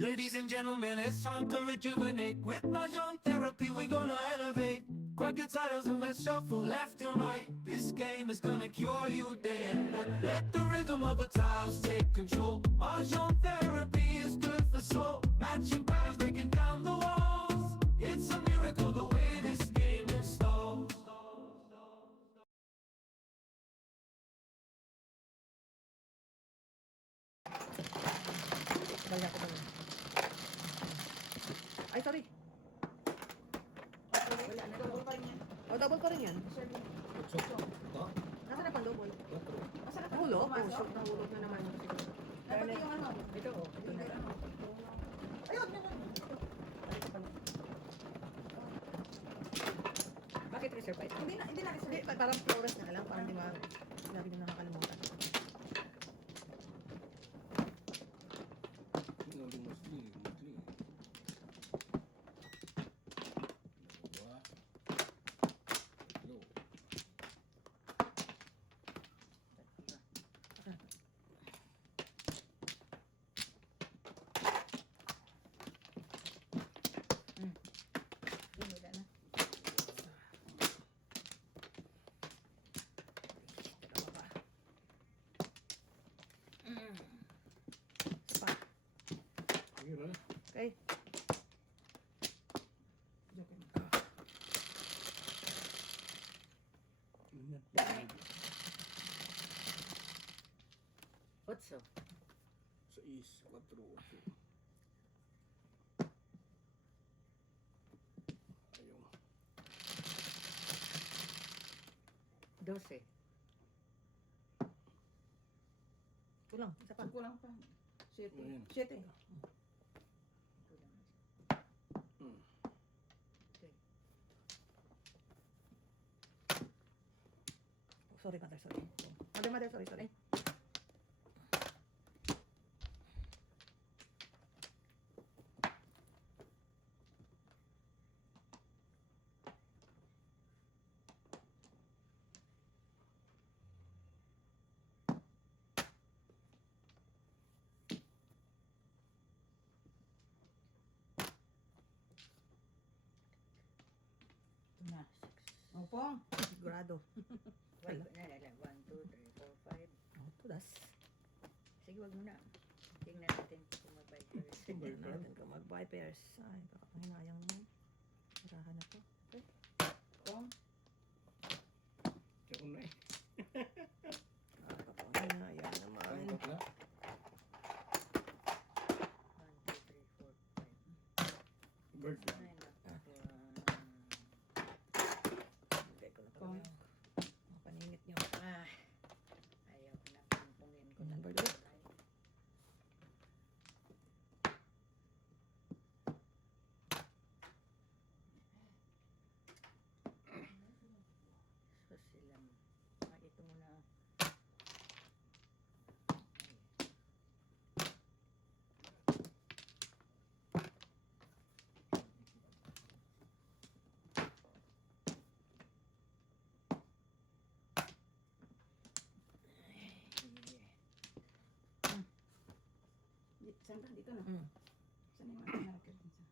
Ladies and gentlemen, it's time to rejuvenate. With Mahjong therapy, we're gonna elevate. Grab your titles and let's shuffle left and right. This game is gonna cure you day and night. Let the rhythm of the tiles take control. Mahjong therapy is good for soul. Matching patterns, breaking down the walls. It's a miracle the way this game installs. Wala ko naman. Ay, sorry. Wala na, double pa rin yan. Oh, double pa rin yan. Ito? Nasa na pang double? Masarap. Hulog? Pumasok. Pusok na hulog na naman. Dapat yung ano. Ito, oh. Ito na. Ayun, yun. Bakit reserve pa ito? Hindi na Hindi, reserve. parang flores na lang. Parang di ba, lagi nyo nakakalimutan. Wala na. Dalawa pa. Spa. Okay. Joke na. Otso. 6, 4, 8. Ayun. 12. Kulang, isa pa. Kulang pa. Siyete. Ayan. Siyete. Okay. Oh, sorry, mother, sorry. Mother, sorry. Ito na. Opo. Sigurado. Wala na lang. 1, 2, 3, 4, 5. Oh, tulas. Sige, wag mo na. Tingnan natin kung mag-vibrate. Tingnan natin kung mag-vipers. Ay, baka hinayang mo. Marahan na to. Okay. Opo. Tiyak ko na eh. Baka hinayang naman. Ang bakla. 1, 2, 3, 4, 5. Bird. Ay, naku. Bigay ko na Kung- pala. Mga paningit nyo. Ah, ayaw ko na pimpungin ko na. Number 2. So silang, ito muna. Saan ba? Dito na. Mm. Saan yung mga nakakit din sa?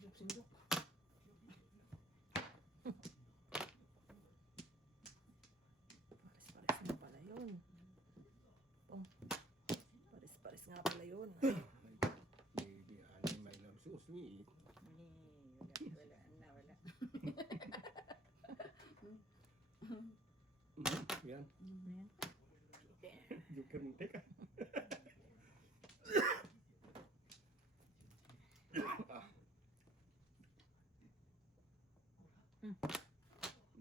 Joke, sindok. Pares-pares nga pala yun. Oh. Pares-pares nga pala yun. Baby, ano may lang susmi. Wala na, wala. Yan. Ayan. Joker mo teka.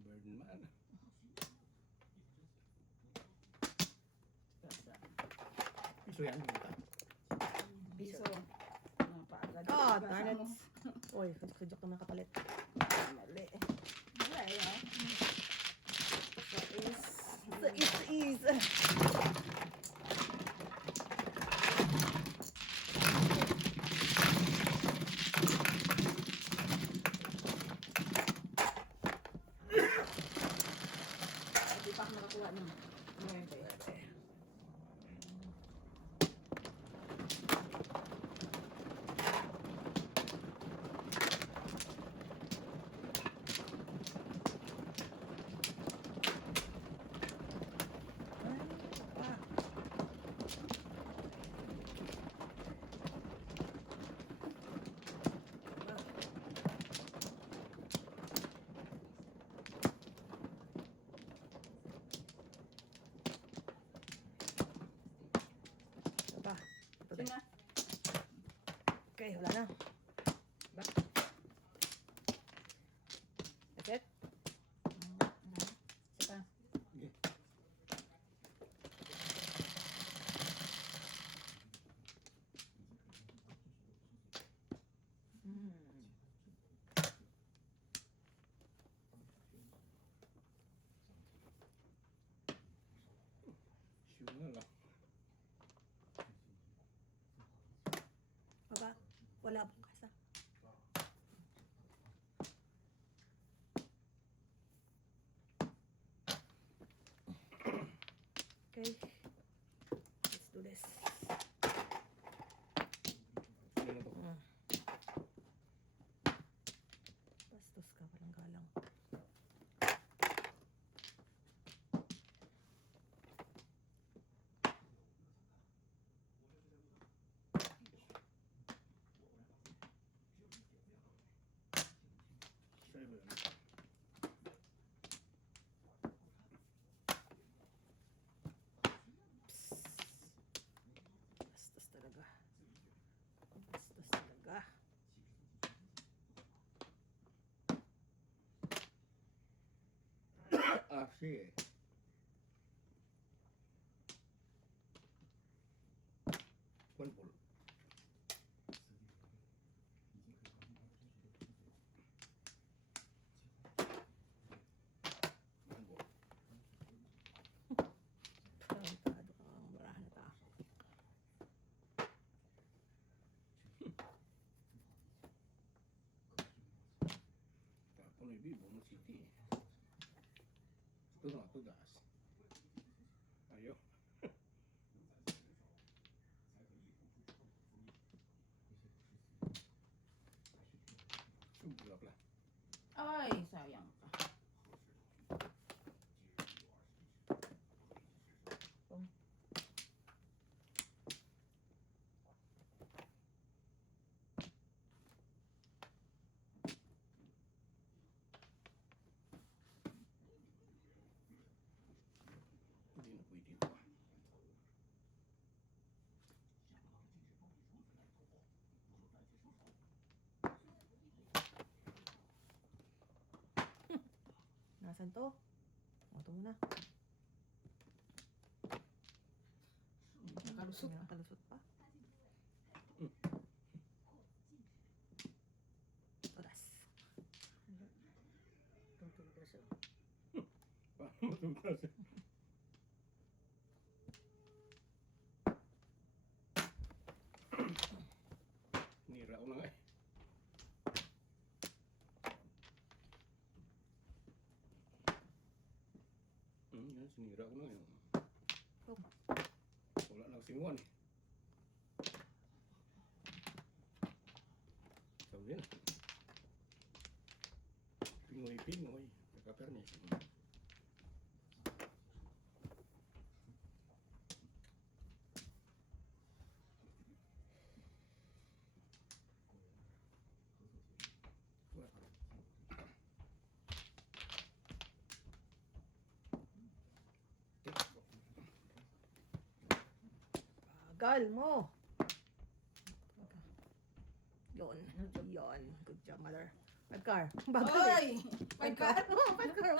Bird man. So yan. Piso. Paagad. Oh, darn it. Uy, joke naman kapalit. Mali. Wala eh. Oh. Sa is. Hindi pa ako nakakuha ng 9. Okay, wala na. Back. That's it? Isa pa. Sige. Mm. Sure na lang. Baba. Wala bukas ah. Okay. Let's do this. Sino na to? Bastos ka, walang galang. Seven. Bastos talaga. Bastos talaga. Así es. One ball. One ball. Tarantado ka ang marahan na tao. Tapos ay bibo mo city. Ito na, ito gas. Ayaw. Sobra pala. Ay, sayang ka. Hindi na pwede ko. Nasaan to? Ito muna. Nakalusot. Nakalusot pa. Oras. Tungtong daso. Paano matugtas? Nira ko na nga eh. Yan, sinira ko na yun. Oh. Wala na sinuan eh. Sabi na. Pinoy-Pinoy. Nagka-pernis. Bagal mo. Yon. Yon. Good job, mother. Five car. Bagal. Oy! Five car. Oh, five car.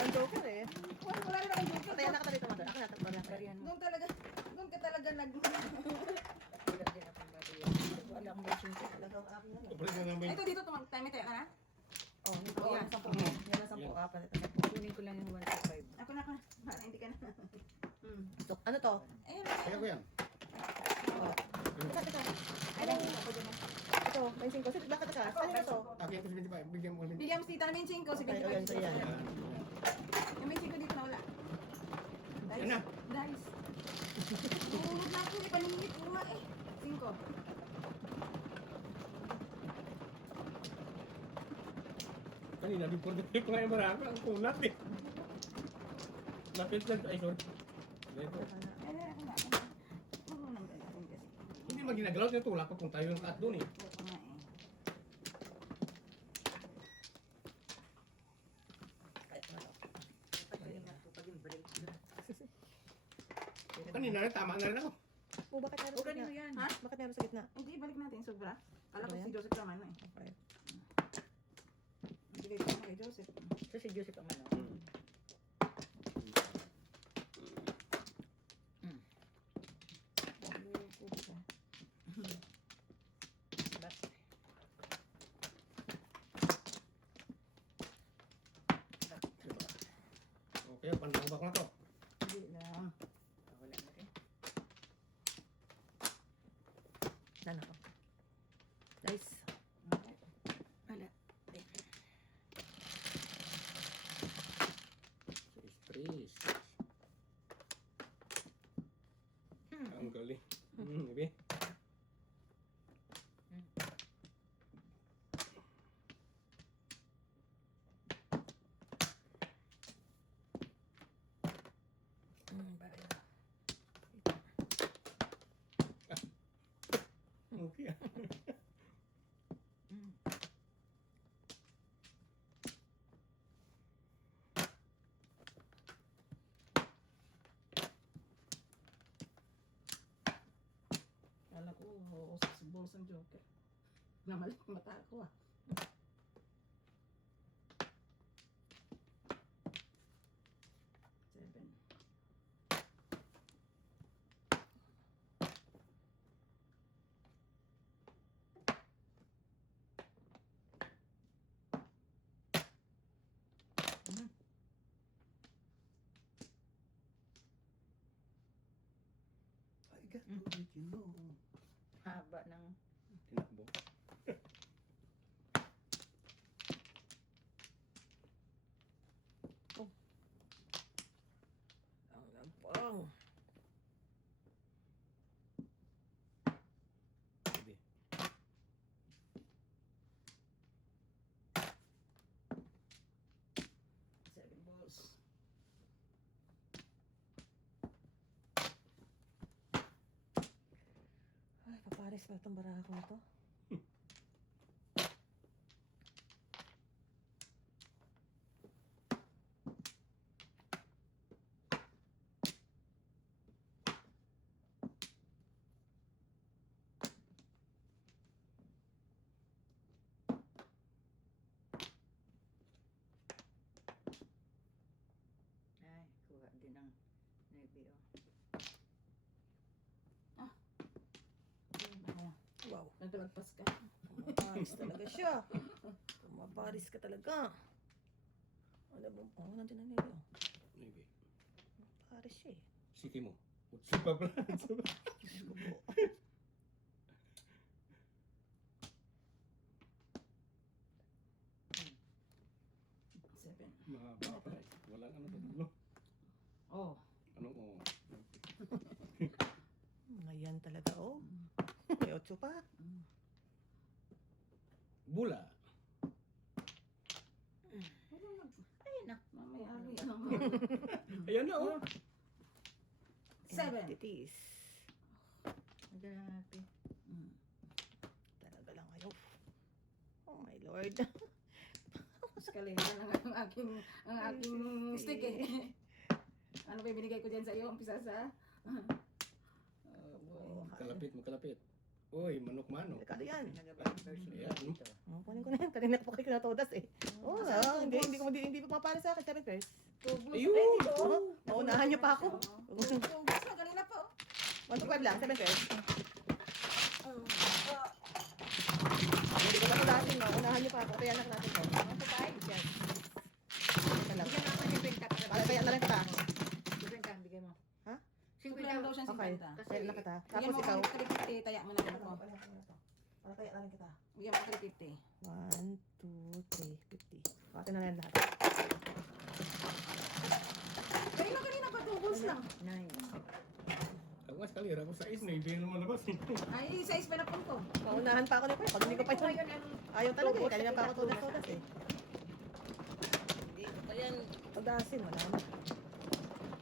Ang joker eh. Wala rin akong joker. Kaya nakatabi ito, mother. Ako natakbo lang. Bariyan mo. Doon ka talaga nag... Wala din akong bariyan. Wala akong bariyan. Talagang akin na. Kapag na namin. Ay, ito dito, time tayo ka na? Oh, ito. Oh, Yan, yan. 10. Yan ang 10. Apat. Kunin ko lang yung 1 to 5. Ako na. Para hindi ka na. Ito. Ano to? Ayun. Kaya ko yan. Oh. Ito. Ay, lang, ako dyan. Ito. May 5. Sige, bakit ka? Saan ito? Akin ito 75. Bigyan mo kami. Bigyan mo si Tita namin 5. Sige, Ay, ayan, so yan. Yung may 5 dito na wala. Yan na. Dice. Nahulog na ako. Hindi paningit ko nga eh. 5. Kanina, before the trip nga yung marami. Ang kunat eh. Lapit lang. Ay, sorry. Dito. Ay, ako nga. Puro nang gano'n kasi. Hindi man ginagalaw niya tulak pa kung tayo yung taas doon eh. Oo nga eh. Ay, ano? Pag yung Kanina na, tama na rin ako. Oh, bakit meron O sa kanino gitna? yan? Ha? Bakit meron sa gitna? Hindi, balik natin yung sobra. Kala ko Ano yan? si Joseph naman eh. Okay. Bigay ko na kay Joseph. So si Joseph ang ano. Bas. Okay, pandambak na to. Hindi lang. Wala na rin. Nan ako. Nice. Wala. Stress. Ang galing. Gabi. Bakit? Okay. Kala ko, usap si Balls ang Joker. Namalik yung mata ko ah. Seven. I got to let you know. Haba ng Tinakbo. Ang lampang. Gabi. Seven balls. Ay, papares na itong barako na to. ay, kuha din ng Navy oh. Wow. Nagdalagpas ka. Pumaparis talaga siya. Pumaparis ka talaga. Ano ba? Oh, nandiyan na nila. Maybe. Paris siya eh. City mo. Utsi pa pala. Diyos ko po. Seven. Mahaba pa. Walang ano to. Ano? Oh. Anong oh? Ngayon talaga oh. May 8 pa. Bula. Ayun na. Mamaya-ari. Ayan na oh. Seven. Entities. Grabe. Talaga lang ayaw. Oh my lord. Escalera lang ang aking stick eh. Ano ba yung binigay ko dyan sa iyo? Umpisa sa... Oh boy. Kalapit mo, kalapit. Uy, manok-manok. Delikado yan. Nagabang version Ayan. dito. Oh, kunin ko na yan. Kanina ko pa kayo kinatodas eh. Oh, hindi pa pumaparis sa akin. 7 pairs. Tubos. Ayun! Ay, dito. Oh, maunahan niyo pa ako. Tubos na, kanina pa oh. 1 to 5 lang. 7 pairs. Oh. Hindi ko natudasin mo. Unahan niyo pa ako. Kaya natin to. 1 to 5? Yes. Ito lang. Bigyan naman yung 50 Para kaya na lang kita. 50 bigay mo. Ha? 50 Bigyan daw siya Okay. 50. Kaya na kita. Bigyan Tapos mo ikaw. kami kalikiti, taya mo na lang ako. Para kaya na lang kita. Bigyan mo kalikiti. 1, 2, 3, 50. Bakit na lang lahat? Kanina pa tubos lang. 9. Ako nga eskalera ko sa is na hindi naman labas. Ay, sa ispa na punto. Paunahan pa ako ni Kuya. Pag hindi ko pa yun. Ayaw talaga eh. Kanina pa ako tunas-tunas eh. Hindi ko pa yan. Tudasin. Wala na.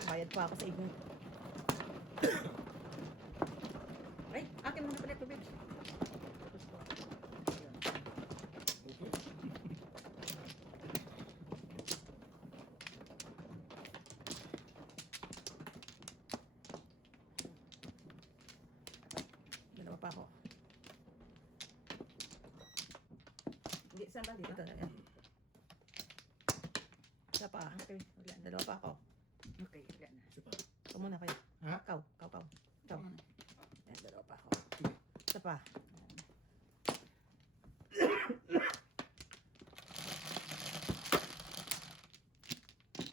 Bayad pa ako sa inyo. Ay, akin mo na pala ito, babes. Tapos ko. Ayun. Okay. Saan ba dito? Ito na yan. Isa pa. Okay, wala na. Dalawa pa ako. Okay, wala na. Isa pa. Ikaw muna kayo. Ha? Ikaw. Ikaw. Yan, dalawa pa ako. Isa pa.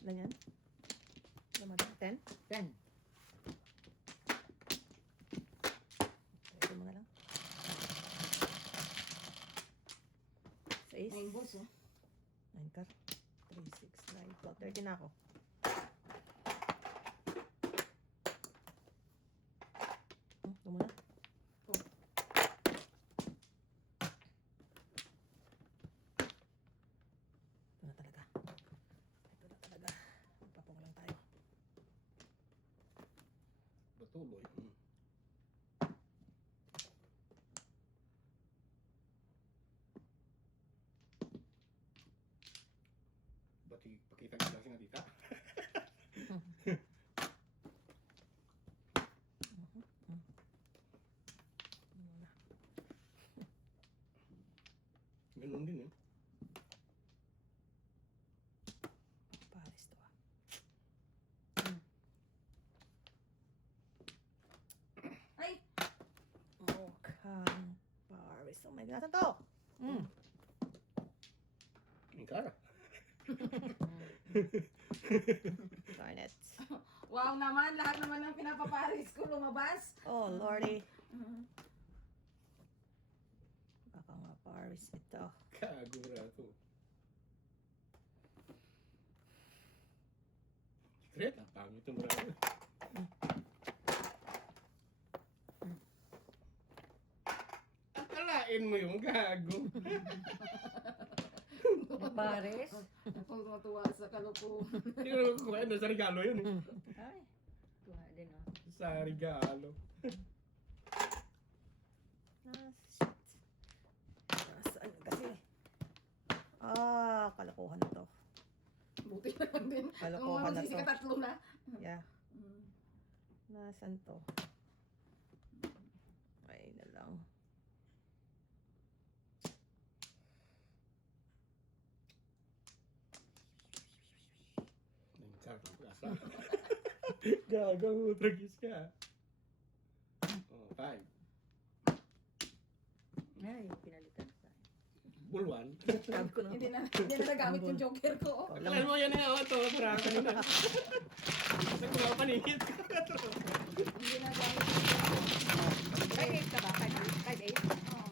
Ilan yan? Ilan 10? 10. Ito mo na lang. 6. May boss, oh. 9 ka. 3, 6, 9, 12. 13 na ako. Ito muna. Ito na talaga. Ito na talaga. Magpapong lang tayo. Patuloy. Bati, pakita ka lang si Nadita. Ito muna. Ganun din eh. Paris to ah. Ay! Mukhang Paris. Oh my God. Nasaan to? Ingkara. Garnet. Wow naman, lahat naman ng pinapaparis ko lumabas. Oh, Lordy. Mhm. Baka nga Paris ito. Kagurato. Secret, ang pangit yung braso. Akalain mo yung gago. Pares. Ako tuwa sa kalupo. Hindi ko naman kukuhain na sa regalo yun eh. Ay, tuwa din oh. Sa regalo. Ah, shit. Nasaan kasi? Ah, kalokohan na to. Buti na lang din. Kalokohan Kung na magsisi to. ka tatlo na. Yeah. Mm. Nasaan to? Ay na lang. Ingkara ang pag-asa. Gago, tragis ka. Oh, 5. Ay, pinalitan sa Bulwan. Sabi ko na. Hindi na nagamit yung joker ko. Oh. Alam mo yan na ako to. Parang kanina. Kasi kung ako paningit ka. Hindi na gamit. Kahit 8 ka ba? Kahit 8? Oh.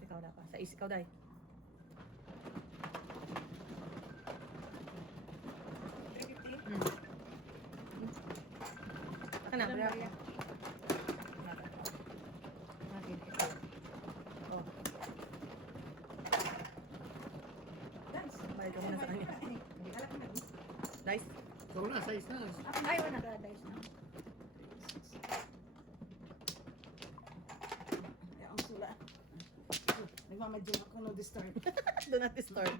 Ikaw na pa. Sa is, ikaw dahil. Saka na. Akin ito. Oh, Guys, balik ka muna sa kanya. Hindi alam na. Dice. Ikaw na, size na. Ay, wala ka. Dice na. Ay, ang sula. Nagmamadyan ako no disturb. Do not disturb.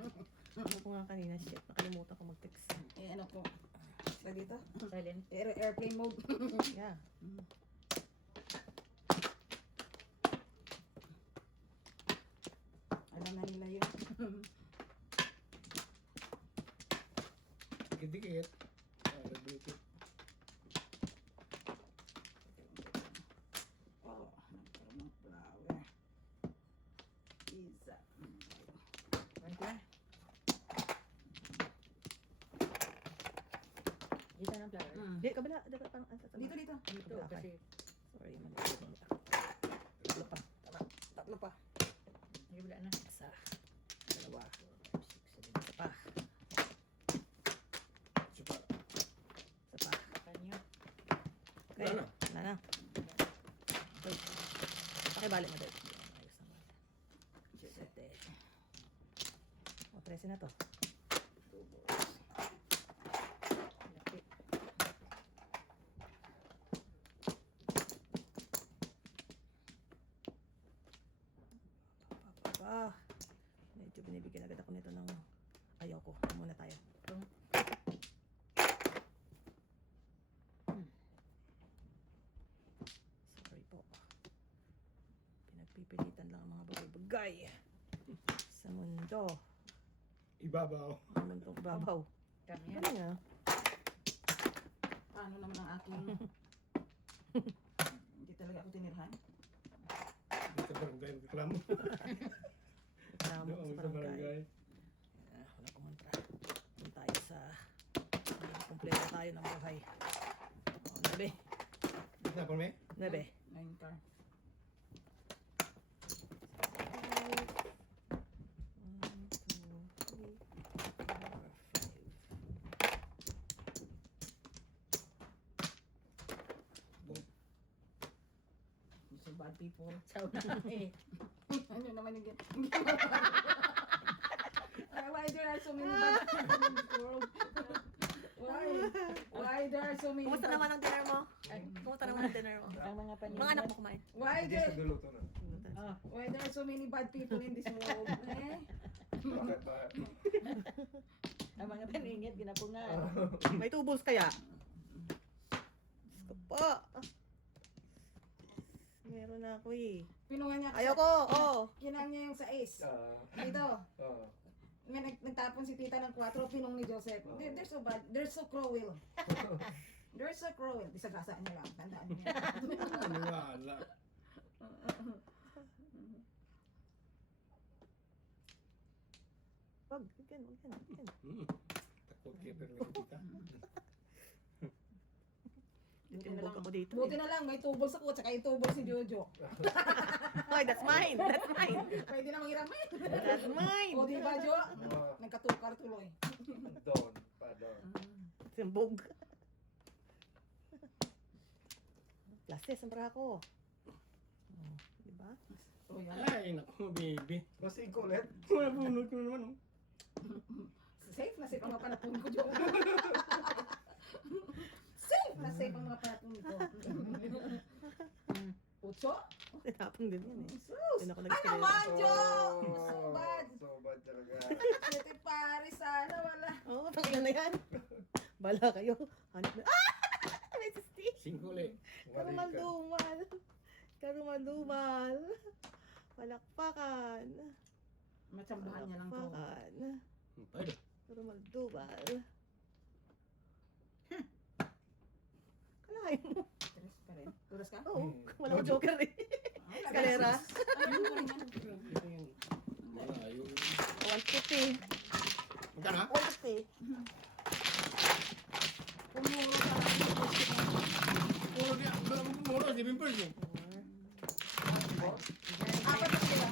Ano ko nga kanina, shit. Nakalimutan ko mag-text. Eh ano ko. Sa dito? Silent. Airplane mode. Yeah. Alam na nila yun. Dikit-dikit. Bluetooth. Oh, nagkaroon ng flower. Isa. Wala. Dito ng flower. Di, kabila. Dapat parang, Dito, dito. Dito Okay. kasi Sorry, mali. Tatlo pa. Tatlo pa. hindi wala na. Isa. Dalawa. Isa pa. Isa pa. Isa pa. Baka niyo. Okay. Wala na. Wala na. Wait. Pakibalik mo dito. Ayos naman. Sete. O, 13 na to. Laki. Ah, medyo binibigyan agad ako nito ng ayoko. Muna tayo. Sorry po. barangay. Sa mundo. Ibabaw. Sa mundong babaw. Kami yan. Ano nga? Paano naman ang aking... Hindi talaga ako tinirhan. Sa barangay, reklamo. Reklamo Doon sa sa barangay. barangay. Wala kumontra. Doon tayo sa... Kompleto tayo ng buhay. Oh, nabe. Gitna pa, may? Nabe. 9 car. 1, 2, 3, 4, 5. So bad people. Sa una eh. Ano naman yung why there are so many bad people in this world? Why there are so many Kumusta bad- naman ang dinner mo? Kumusta naman ang dinner mo? Ang mga panin. Mga anak mo kumain. Why Hindi sa there dulo to na. Ah, why there are so many bad people in this world? Eh? Bakit ba? ang mga paningit, ginapungan. May tubos kaya? Diyos ko po. Meron na ako eh. Pinungan niya Ayoko, oh. Kinang niya yung sa ace. Dito. May nagtapon si tita ng 4, pinong ni Joseph. They're so bad. They're so cruel. They're so cruel. Di sa gasaan niya lang. Tandaan niyo. Ano wala. Wag, yan. Takot kayo pero may kita. Yung tumbog ako dito. Buti na lang, may tubol sa kuot, saka yung tubol si Jojo. Ay, that's mine. That's mine. Pwede na mangiramay. That's mine. O di ba, Jo? Nagkatukar tuloy. Doon, pa doon. Simbog. Plastic, sambra ako. Oh, diba? O yan. Ay, naku, baby. Kasi ulit. Wala bunod ko naman. oh. Safe na safe ang mga panapon ko, Jo. Safe na safe ang mga panapon ko. Utso? Tinapon din yan eh. Sus! Doon ako Ay nag-escalate. naman, Jo! So bad. So bad talaga. Siyete Paris, sana wala. Oo, oh, ilan na yan? Bala kayo. Hanip na. Ah! May sisti. Singkuli. Karumal-dumal. Karumal-dumal. Palakpakan. Matsambahan niya lang to. Palakpakan. Pwede. Karumal-dumal. Kalahin mo. Tres pa rin. Tulas ka? Oo, wala ko joker eh. Ay, Eskalera. Ano yung rin yan? Malayo. 150. Magkano? 150. Pumuro ka. Puro niya. Puro, di pimpers yun. Apat na sila.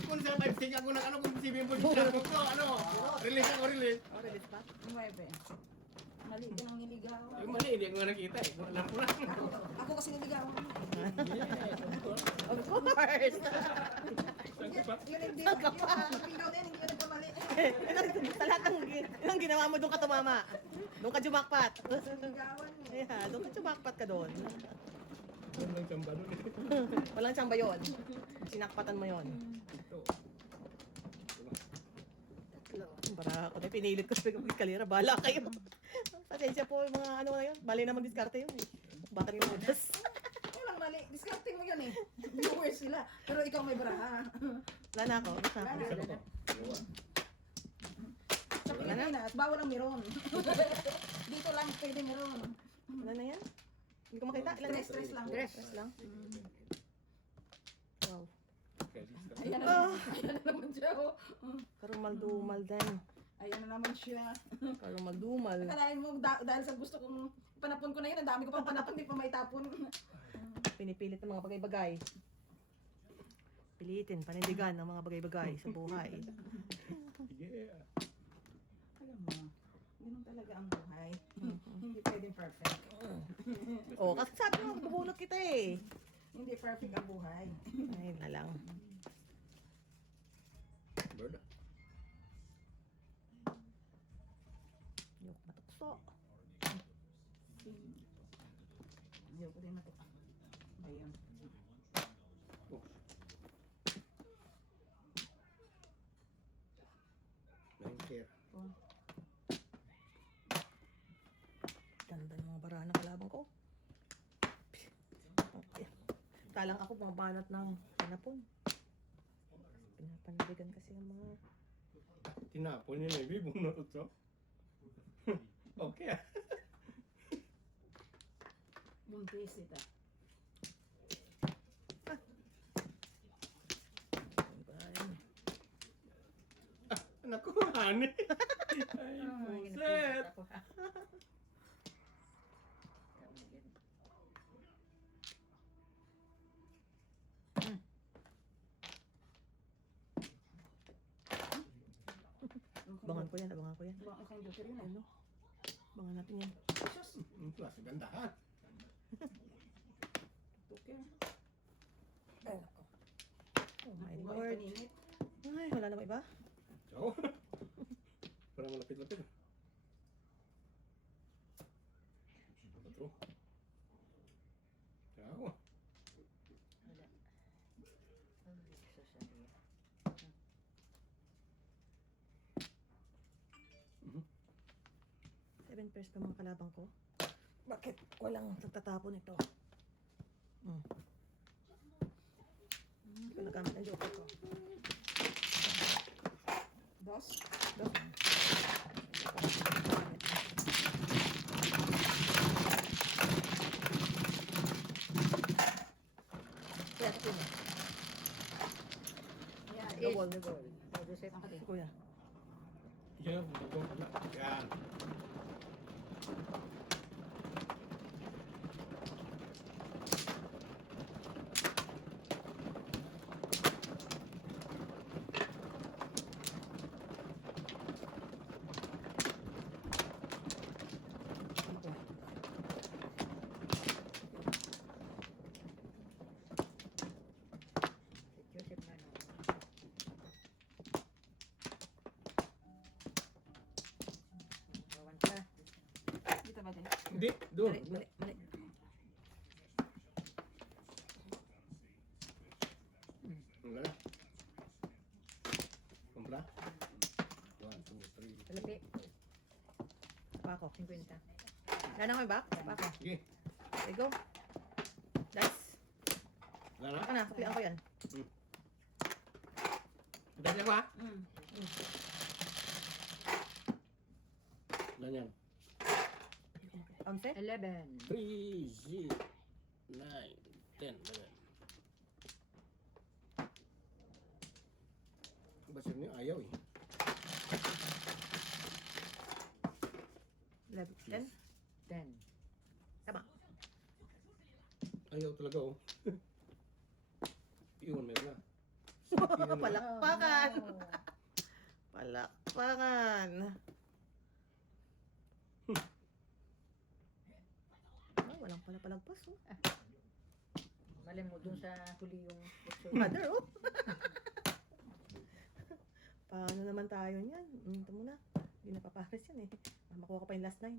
Kung sa 5 stick ako na ano kung si pimpers siya. Ano? Release ako, release. Oh, release pa? Nueve. Mali ka nang niligaw. Yung mali, hindi ko nakita eh. Alam ko lang. Ako kasi niligaw. Of course. Yun hindi. Yung pinaw din, hindi yun nagkamali. Sa lahat ng ginawa mo, doon ka tumama. Doon ka jumakpat. Niligawan mo. Yeah, doon ka jumakpat ka doon. Ano lang siyang balon eh. Walang tsamba yun. Sinakpatan mo yun. Ito. Para ako na pinilit ko sa kalera. Bahala kayo. Pasensya po yung mga ano na yun. Bali naman diskarte yun eh. Baka rin udas. Walang mali. Discarding mo yun eh. Viewers sila. Pero ikaw may baraha. Wala na ako. Basta Wala ako. na. Sa Pilipinas, bawal ang meron. Dito lang pwede meron. Wala na yan? Hindi ko makita. Ilan na? Stress lang. Stress lang. Wow. Ayan na naman siya. Oh. Karumal-dumal din. Ayan na naman siya. Karumal-dumal. Akalain mo, dahil sa gusto kong panapon ko na yun, ang dami ko pang panapon, di pa maitapon. Pinipilit ng mga bagay-bagay. Pilitin, panindigan ng mga bagay-bagay sa buhay. Yeah. Alam mo, ganun talaga ang buhay. Hindi pwedeng perfect. Oh, kasi sabi mo, bubunot kita eh. Hindi perfect ang buhay. Ay, na lang. Bird. Yok, matukso. Ayaw ko din na to. Ayun. Nine-care. Ganda ng mga barahan ng kalaban ko. Okay. Talang ako, mga banat ng panapon. Panbigan kasi yung mga... Tinapon niya na yung bunot ito. Okay ah. Buntis ito. Anak ko, honey. Ay, puset. Ako ha. Abangan ko yan, abangan ko yan. Baka kang joker yun. Ano? Abangan natin yan. Sus. Klase gandahan. Joker. Oh my Nakuha lord. yung paninit. Ay, wala na ba iba? Ciao. Para malapit-lapit. Patro. Ciao. Wala. Ang sasabihin. 7 pairs pa mga kalabang ko. Bakit walang nagtatapon ito? Hindi ko nagamit ang joker ko. Dos. Dos. Kaya ito na. Yan. Double. Oh, Joseph. Si Kuya. Yan, yan. Joseph na no. Bawan ka. Dito ba din? Hindi, doon. Mali. Wala na. Kumpra. 1, 2, 3. Talapi. Pa ako. 50. Wala na ko yung back? Pa ako. Sige. Okay, go. Dice. Wala na. Ako na, kapilaan ko yan. Dali ako ha. Mm. Wala yan. 11? 11. 3, 9, 10, 11. Basir niyo ayaw eh. 11? 10. Tama. Ayaw talaga oh. Iyon, meron na. Palakpakan! Oh. Palakpakan! Oh, walang pala palagpas, oh. Mali mo dun sa huli yung putso. Mother, oh. Paano naman tayo niyan? Ito muna. Hindi napapares yan, eh. Makuha ko pa yung last 9.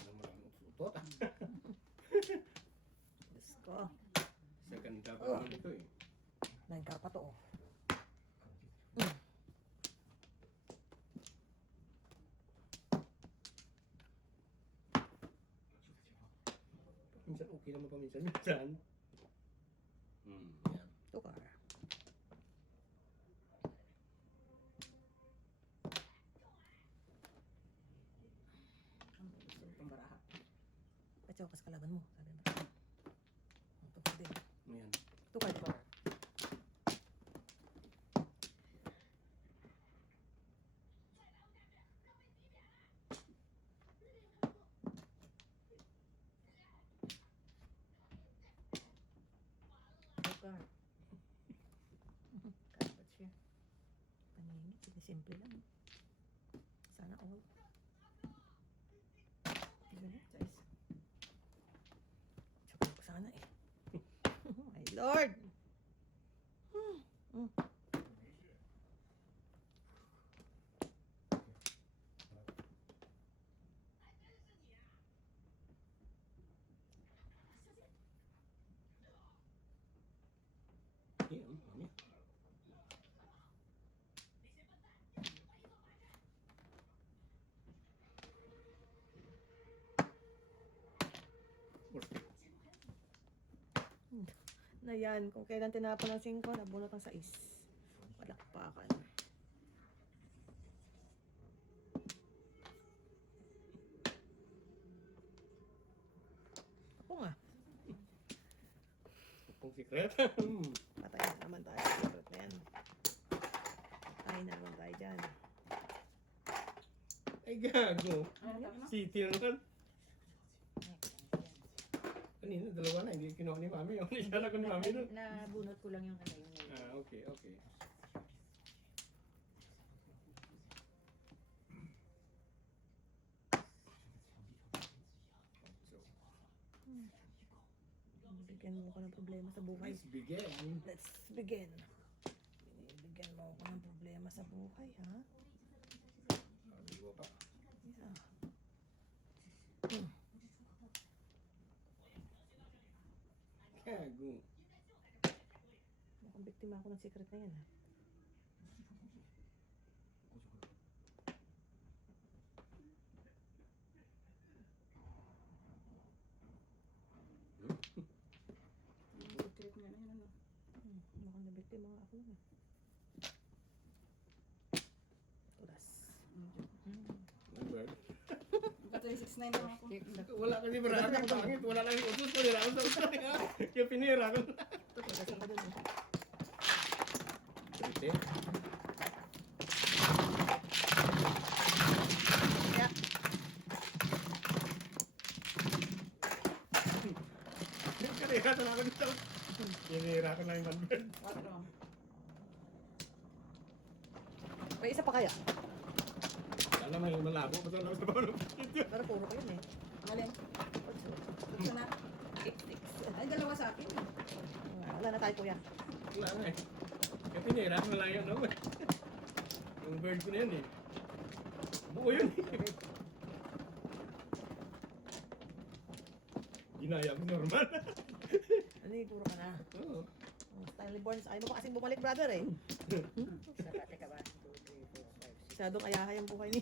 Ano mo lang utot ah. Diyos ko. Second dapat naman ito eh. 9 ka pa to, oh. Minsan okay naman paminsan-minsan. Yan. Tukar. Gusto ko itong baraha. Patsaw ka sa kalaban mo. Sabi mo. Tukar din. Ayan. Tukar din. Tukar. Kapat siya. Paningit. Simple lang. Sana all. Ganun. Guys. Sabi ko sana eh. Oh my Lord! Ayan, ano? na yan. Kung kailan tinapon ng 5, nabunot ng 6. Palakpakan. Ako nga. Kung secret. Patay na naman tayo sa secret na yan. Patay na naman tayo dyan. Ay, gago. Ano tawag mo? City na naman. Kanina, dalawa na. Hindi kinuha ni Mami. Yung nilala ko ni Mami nun. Nabunot ko lang yung ano yung Ah, okay, okay. Bigyan mo ko ng problema sa buhay. Let's begin. Let's begin. Bigyan mo ko ng problema sa buhay, ha? Sabi ko pa. Yeah. Gago. Mukhang biktima ako ng secret na yan, ha? Trip nga na yun, ano? Mukhang nabiktima nga ako nun, Tulas. Number. Ba't 369 lang ako? Wala kasi marami ang pangit. Wala lang yung utos. Wala lang sa utos. Kaya pinira ko. Tulas ako dun, eh. Trite. Kaya, Pinira ko na ako dito. Pinira ko na yung number. 4. may isa pa kaya? Wala may malabo. Basta lang sa bawang video. Pero puro ko yun, eh. Alin? Ito na. Ay, dalawa sa akin. Wala na tayo, kuya. Wala na eh. Kaya pinira ko na lang yun. No? Yung bird ko na yun eh. Buo yun eh. Ginaya ko normal. Ano yung puro ka na? Oo. Stanley Burns, ayaw mo pa kasing bumalik, brother, eh. Teka ba? 2, 3, 4, 5, 6. Masyadong ayahay ang buhay ni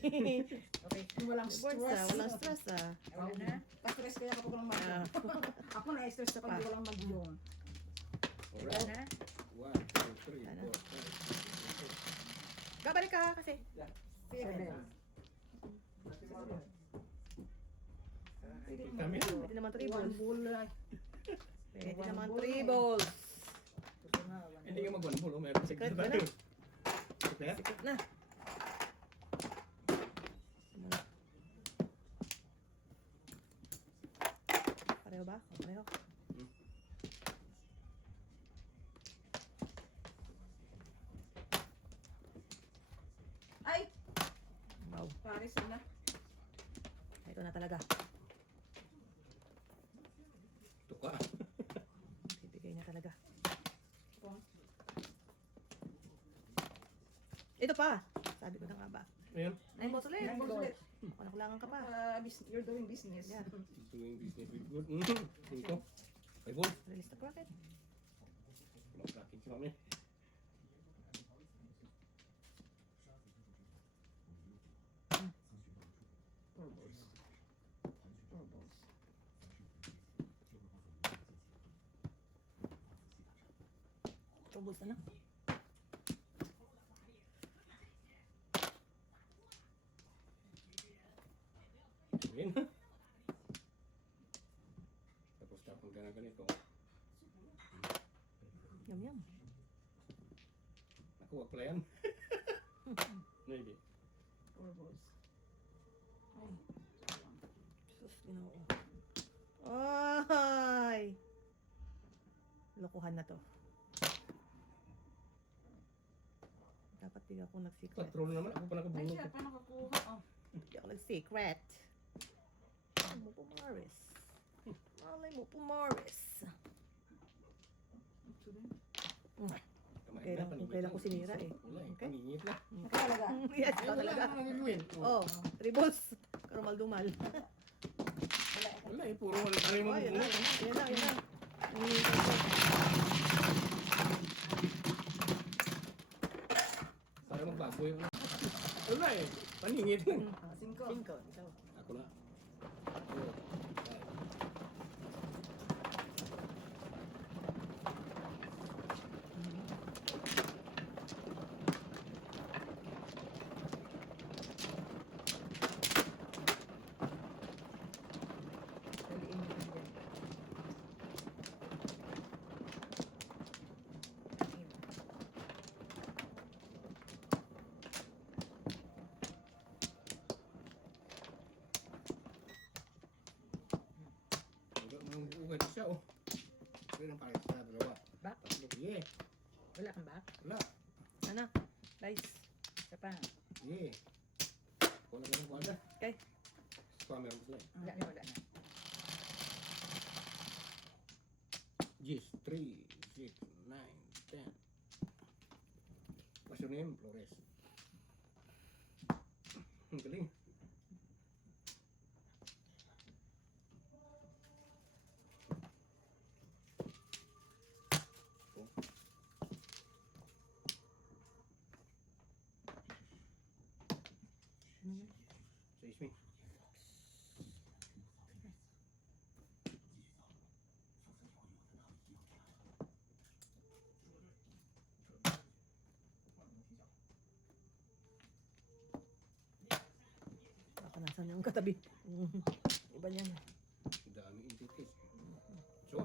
Okay. Walang Burns, stress. ah. Walang stress, ah. Wala na. Pa-stress kaya kapag walang mag Ah. Ako na-stress kapag Pa. walang mag-yung. Wala Alright. na. 1, 2, 3, Ano? 4, 5. Babalik ka, kasi. Kami yan. Pwede naman 3 balls. Bulay. Pwede naman 3 balls. Gusto nga. Wala. Hindi ka mag-1 oh. Meron Secret secret ba tayo. na? Secret? Sikit na. Pareho ba? O, pareho. Ay! Wow. Paris na. Ito na talaga. Tuka. Bibigay niya talaga. Kung Ito pa. Sabi ko na nga ba. Ayan. 9 balls ulit. Nine balls ulit. Kailangan ka pa. You're doing business. Yeah. Doing business with good. 5 ball. Release the bracket. Mag-tracking si Mami. Four balls. 4 balls. Troubles na na. Ayan. Tapos tapon ka na ganito. Yum yum. Nakuha pala yan. Maybe. 4 balls. Ay. Sus, ginoo. Ay! Lokohan na to. Dapat di ako nag-secret. Patrol naman. Ako pa Ay, nakabunod. siya pa nakakuha. Oh. Di ako nag-secret. Malay mo po, Morris. Malay mo po, Morris. Ito din. Kailan ko sinira eh. Wala eh. Okay. Paningit na. Nakalaga. Yes, Ay, ikaw wala talaga. na nagagawin. Oh, 3 balls. Karumal-dumal. Wala eh. Puro wala tayo Oh, yun na, mabunod. yun na, yun na. Hinihintay ko. Para magbago yung... Wala eh. Paningit na. 5. 5. Ikaw. Ako na. 4, 5. Ang buo kahit isa, oh. Pero ang pares sa dalawa. Back? Tatlo, yeah. Wala kang back? Wala. Ano? Guys. Isa pa. Yeah. Wala ka ng wala. Okay. Scammer mo sila. Wala na, wala na. Yes, 3, 6, 9, 10. What's your name, Flores? Ang galing. Sa me. Baka nasan yung katabi. Iba niyan. Dami entities. So,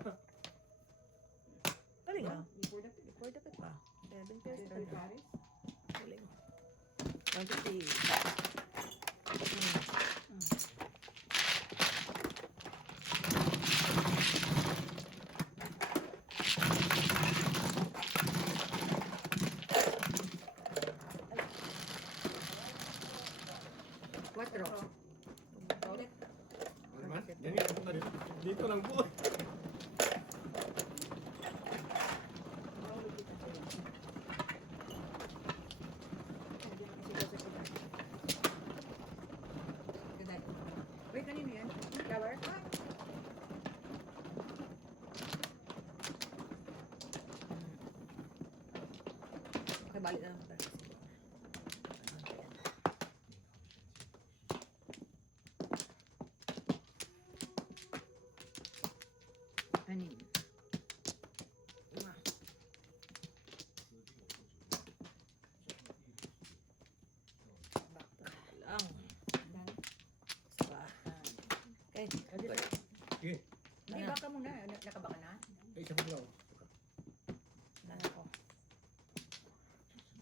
Galing ah. Before the Before the pit pa. 7 pairs pa Little rin. Paris. Galing. 150. Quattro. Ulit. ano naman? Yan yung punta dito. Dito lang po. Ganda. Wait, kanino yan? Flower? Okay, balik na lang. Anin? Lima. Back to lang. Dami. Isa. Okay. Sige. Hindi, baka muna. Nakabaka na? Ay, isa pa lang. Wala na ako.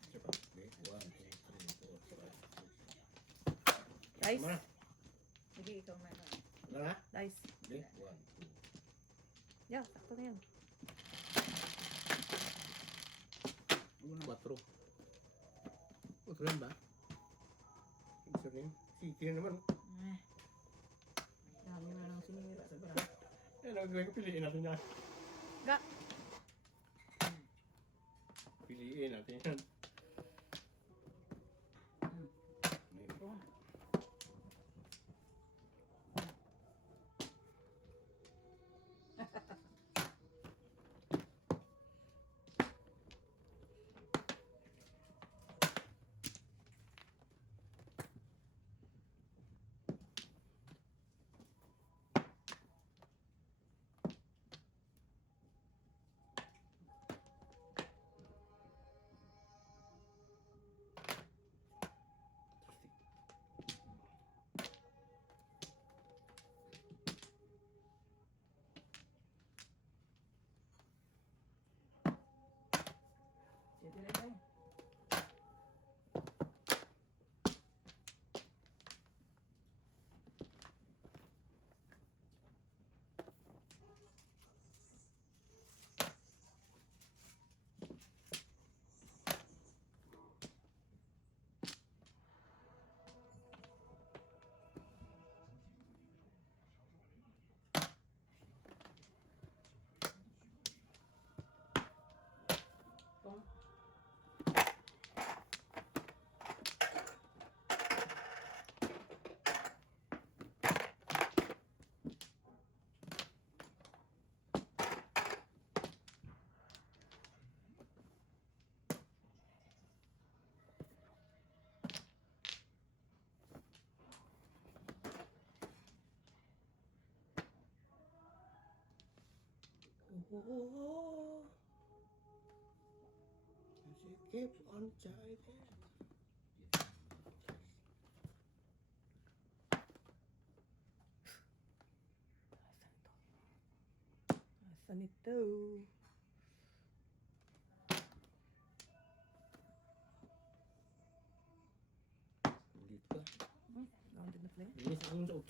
Isa pa. Okay. 1, 2, 3, 4, 5, 6. Dice. Tama na. Sige, ikaw na. Wala na? Dice. Okay. 1, 2. Yeah, sakto na yan. 4. Ito lang ba? Isa rin. Sige naman. Dami na lang sinira sa bra. Eh, nagagawin ko, piliin natin yan. Ga. Piliin natin yan. Sige na tayo. Oh, she keeps on chiding. Asan ito? Dito ka. Grounded na play. Linis ako sa utong.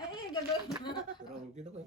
Ay, gagawin. Pero ang dito ko.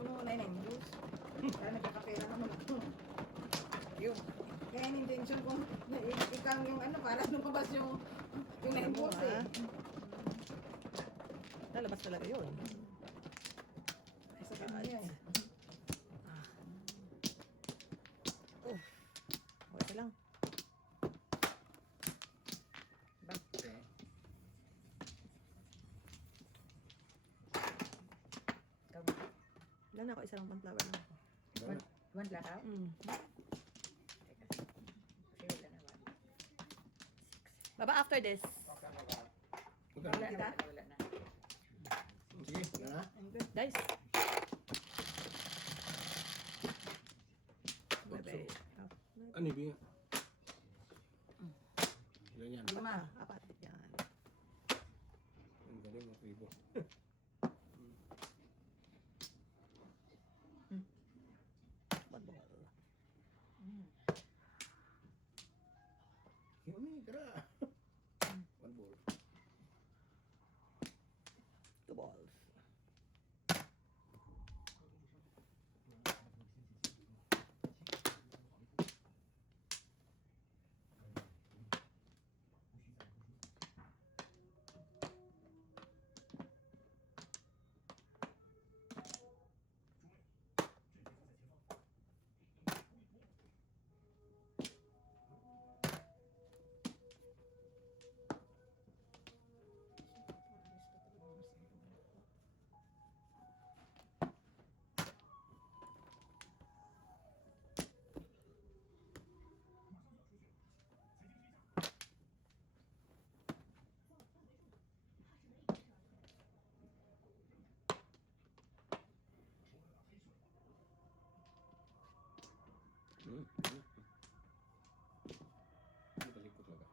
ako noon ay nang-juice. Kaya nagkakapera naman ako. Yung, Kaya yung intention kong ikaw yung ano, para lumabas yung nang-juice eh. lalabas talaga yun. Sa kanya eh. Oh, okay lang. Wala na ako, isa lang pang flower na ako. One lakaw? Baba after this. Magkano? Wala na. Wala na. Sige, na. Guys. Otso. Ano yung ilan yan? Lima. Apat. Yan. Ang galing mo, Ribo. One ball. Yummy, tara. One ball. Two balls. Balik ko talaga.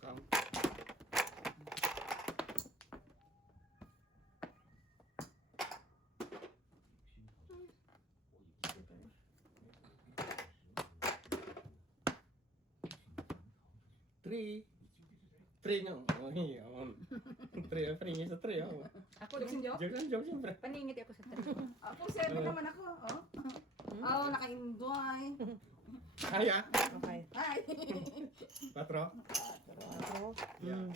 Count. Three. Three nyo. Oh, yun. Three. Three niya sa three. Oh. Ako Joke din. joke? Joke lang, joke siyempre. Paningiti ako sa tayo. Ako, 7 naman ako. Oh, naka-enjoy. Kaya. Okay. Hi! Patro. Ako. Yeah.